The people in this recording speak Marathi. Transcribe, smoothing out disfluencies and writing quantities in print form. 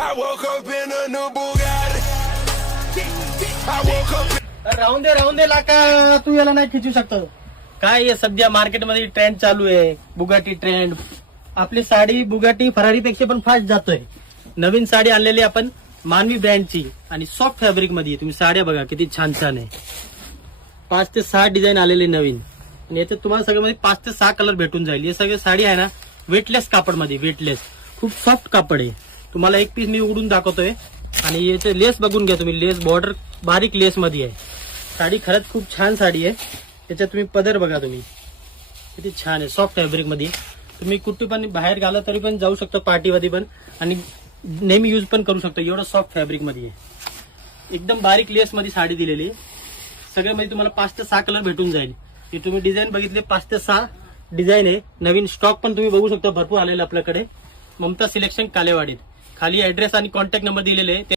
I woke up in a new Bugatti. I woke up. राहून दे लाका, तू याला नाही खिचू शकतो. काय आहे सध्या मार्केटमध्ये ट्रेंड चालू आहे, बुगाटी ट्रेंड. आपली साडी बुगाटी फरारी पेक्षा पण फास्ट जातोय. नवीन साडी आणलेली आपण मानवी ब्रँडची आणि सॉफ्ट फॅब्रिक मध्ये. तुम्ही साड्या बघा किती छान छान आहे. 5 ते 6 डिझाईन आलेले नवीन आणि याच्यात तुम्हाला सगळ्यामध्ये 5 ते 6 कलर भेटून जाईल. हे सगळे साडी आहे ना वेटलेस कापड मध्ये, वेटलेस खूप सॉफ्ट कापड आहे. तुम्हाला एक पीस मी उघडून दाखवतोय आणि याचे लेस बघून घ्या तुम्ही. लेस बॉर्डर बारीक लेस मध्ये आहे. साडी खरंच खूप छान साडी आहे. त्याच्यात तुम्ही पदर बघा तुम्ही किती छान आहे, सॉफ्ट फॅब्रिक मध्ये. तुम्ही कुठे पण बाहेर घाला तरी पण जाऊ शकतो, पार्टीमध्ये पण, आणि नेहमी यूज पण करू शकतो. एवढं सॉफ्ट फॅब्रिक मध्ये आहे. एकदम बारीक लेस मध्ये साडी दिलेली आहे. सगळ्यामध्ये तुम्हाला 5 ते 6 कलर भेटून जाईल. हे तुम्ही डिझाईन बघितले 5 ते 6 डिझाईन आहे. नवीन स्टॉक पण तुम्ही बघू शकता, भरपूर आलेला आपल्याकडे. ममता सिलेक्शन कालेवाडीत. खाली ऍड्रेस आणि कॉन्टॅक्ट नंबर दिलेले आहे.